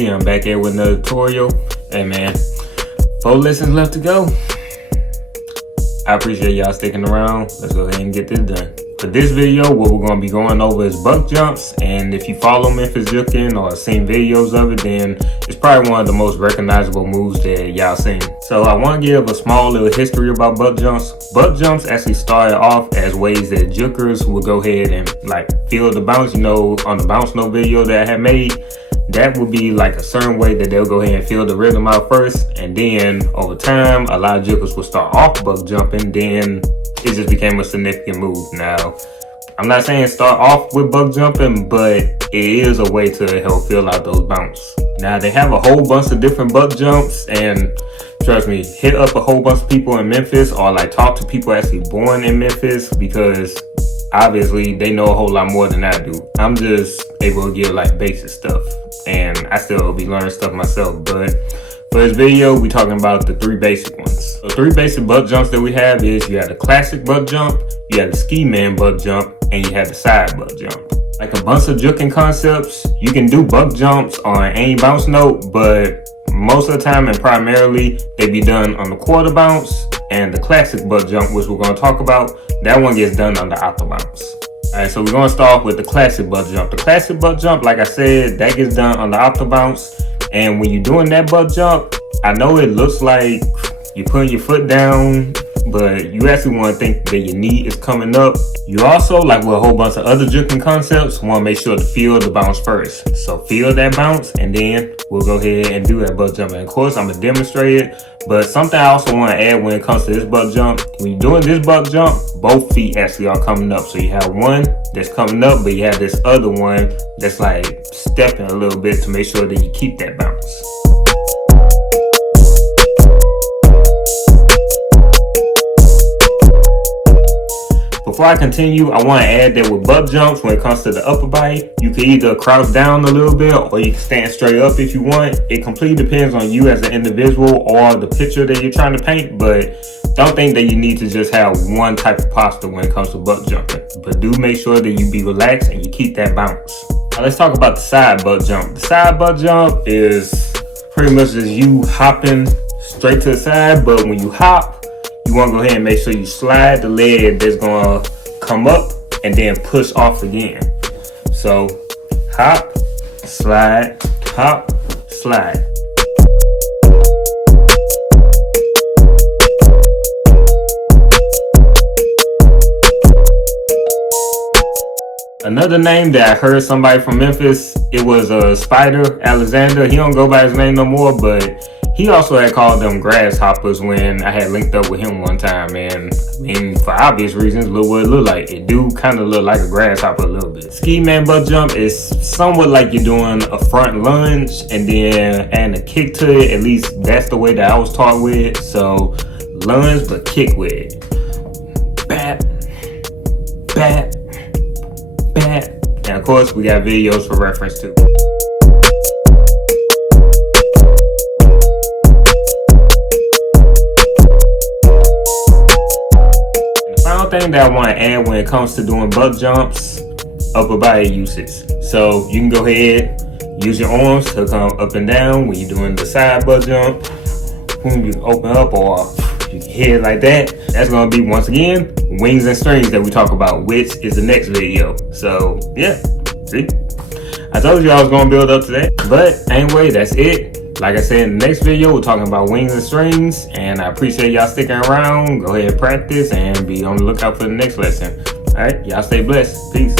Boogie. I'm back here with another tutorial. Hey man, 4 lessons left to go. I appreciate y'all sticking around. Let's go ahead and get this done. For this video, what we're going to be going over is buck jumps. And if you follow Memphis Jookin or seen videos of it, then it's probably one of the most recognizable moves that y'all seen. So I want to give a small little history about buck jumps. Buck jumps actually started off as ways that jukers would go ahead and like feel the bounce. You know, on the bounce note video that I had made, that would be like a certain way that they'll go ahead and feel the rhythm out first. And then over time, a lot of jukers will start off buck jumping. Then it just became a significant move. Now, I'm not saying start off with buck jumping, but it is a way to help feel out those bounce. Now, they have a whole bunch of different buck jumps, and trust me, hit up a whole bunch of people in Memphis or like talk to people actually born in Memphis, because obviously they know a whole lot more than I do. I'm just able to give like basic stuff, and I still be learning stuff myself. But for this video, we're talking about the 3 basic ones. The 3 basic buck jumps that we have is you have the classic buck jump, you have the ski man buck jump, and you have the side buck jump. Like a bunch of juking concepts, you can do buck jumps on any bounce note, but most of the time and primarily they be done on the quarter bounce. And the classic buck jump, which we're going to talk about, that one gets done on the octo bounce. Alright, so we're going to start off with the classic buck jump. The classic buck jump, like I said, that gets done on the octo bounce. And when you're doing that buck jump, I know it looks like you're putting your foot down, but you actually want to think that your knee is coming up. You also, like with a whole bunch of other juking concepts, want to make sure to feel the bounce first. So feel that bounce, and then we'll go ahead and do that buck jump. And of course, I'm going to demonstrate it. But something I also want to add when it comes to this buck jump, when you're doing this buck jump, both feet actually are coming up. So you have one that's coming up, but you have this other one that's like stepping a little bit to make sure that you keep that bounce. Before I continue, I want to add that with buck jumps, when it comes to the upper body, you can either crouch down a little bit or you can stand straight up if you want. It completely depends on you as an individual or the picture that you're trying to paint, but don't think that you need to just have one type of posture when it comes to buck jumping. But do make sure that you be relaxed and you keep that bounce. Now let's talk about the side buck jump. The side buck jump is pretty much just you hopping straight to the side, but when you hop, you want to go ahead and make sure you slide the leg that's going to come up and then push off again. So hop, slide, hop, slide. Another name that I heard somebody from Memphis, it was Spider Alexander. He don't go by his name no more, but he also had called them grasshoppers when I had linked up with him one time. And I mean, for obvious reasons, look what it look like. It do kind of look like a grasshopper a little bit. Ski man buck jump is somewhat like you're doing a front lunge and then adding a kick to it. At least that's the way that I was taught with it. So lunge but kick with it. Bap, bap, bap. And of course, we got videos for reference too. Thing that I want to add when it comes to doing buck jumps, upper body usage. So you can go ahead, use your arms to come up and down when you're doing the side buck jump. Boom, you can open up or you can hit it like that. That's going to be, once again, wings and strings that we talk about, which is the next video. So yeah, see, I told you I was going to build up to that. But anyway, that's it. Like I said, in the next video, we're talking about wings and strings, and I appreciate y'all sticking around. Go ahead and practice and be on the lookout for the next lesson. All right, y'all stay blessed. Peace.